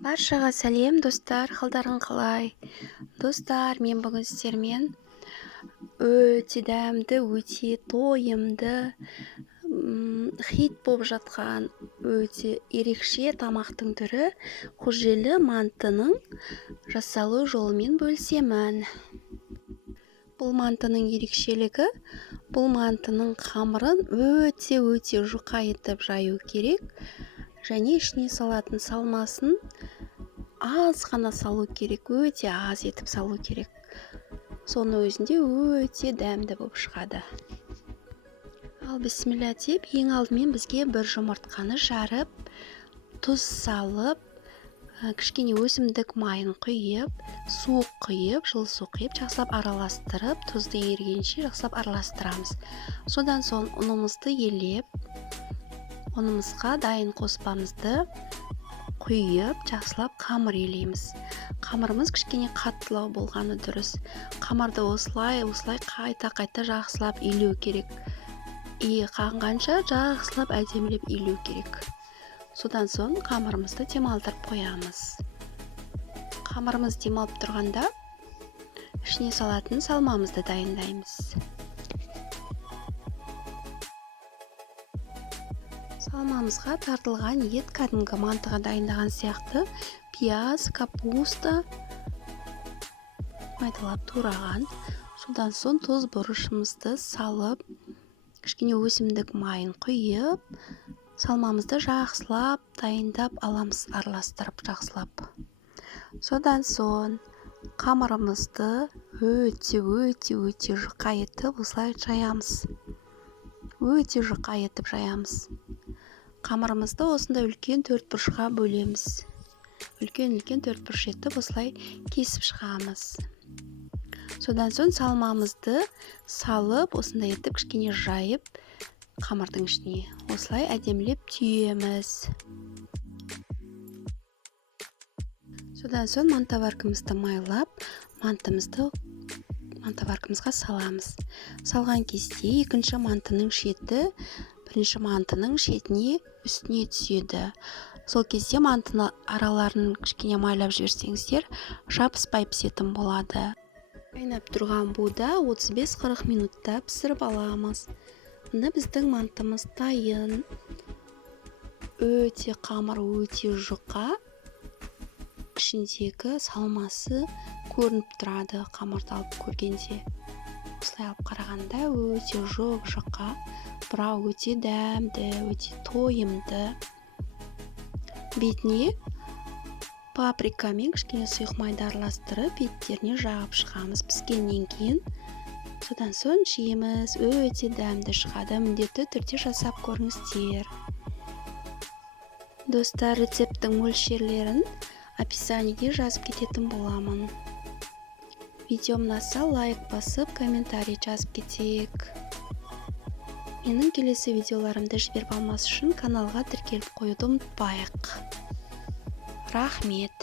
Баршаға сәлем достар, қалдарың қалай? Достар, мен бүгін сіздермен өте дәмді, өте тойымды, хит болып жатқан өте ерекше тамақтың түрі хужелі мантының жасалу жолымен бөлісемін. Бұл мантының ерекшелігі, бұл мантының қамырын өте жұқа етіп жаю керек, және ішіне салатын салмасын аз ғана салу керек, өте аз етіп салу керек. Соның өзінде өте дәмді болып шығады. Ал бісміллә деп, ең алдымен бізге бір жұмыртқаны жарып, тұз салып, кішкене өсімдік майын құйып, су құйып, жылы су құйып, жақсылап араластырып, тұзды ергенше жақсылап араластырамыз. Содан соң ұнымызды елеп, ұнымызға дайын қоспамызды құйып, жақсылап қамыр елейміз. Қамырымыз кішкене қаттылау болғаны дұрыс. Қамырды осылай қайта жақсылап елеу керек. Иі қанғанша жақсылап әдемілеп елеу керек. Содан соң қамырымызды демалдырып қоямыз. Қамырымыз демалып тұрғанда ішіне салатын салмамызды дайындаймыз. Салмамызға тартылған ет кәдімгі мантыға дайындаған сияқты пияз, капуста майдалап тураған. Содан соң тұз бұрышымызды салып, кішкене өсімдік майын құйып, салмамызды жақсылап дайындап аламыз, араластырып жақсылап. Содан соң қамырымызды өте жұқа етіп осылай жаямыз. Өте жұқа етіп жаямыз. Қамырымызды осында үлкен 4 бұрышқа бөлеміз. Үлкен 4 бұрыш етіп осылай кесіп шығамыз. Содан соң салмамызды салып, осында етіп кішкене жайып, қамырдың ішіне осылай әдемілеп түйеміз. Содан соң мантаваркамызды майлап, мантаваркамызға саламыз. Салған кезде екінші мантының шеті бірінші мантының шетіне үстіне түседі. Сол кезде мантының араларын кішкене майлап жіберсеңіздер, жабыспай пісетін болады. Қайнап тұрған буда 35-40 минутта пісіріп аламыз. Мына біздің мантымыз дайын. Өте қамыр, өте жұқа. Ішіндегі салмасы көрініп тұрады қамырды алып көргенде. Осылай алып қарағанда өте жұқа, бірақ өте дәмді, өте тойымды. Бетіне паприкамен кішкене сұйық майды араластырып, беттеріне жағып шығамыз піскеннен кейін. Содан соң жейміз, өте дәмді шығады. Міндетті түрде жасап көріңіздер. Достар, рецепттің мөлшерлерін описаниеге жазып кететін боламын. Видеом ұнаса лайк басып, комментарий жазып кетейік. Менің келесі видеоларымды жіберіп алмас үшін каналға тіркеліп қоюды ұмытпайық. Рахмет.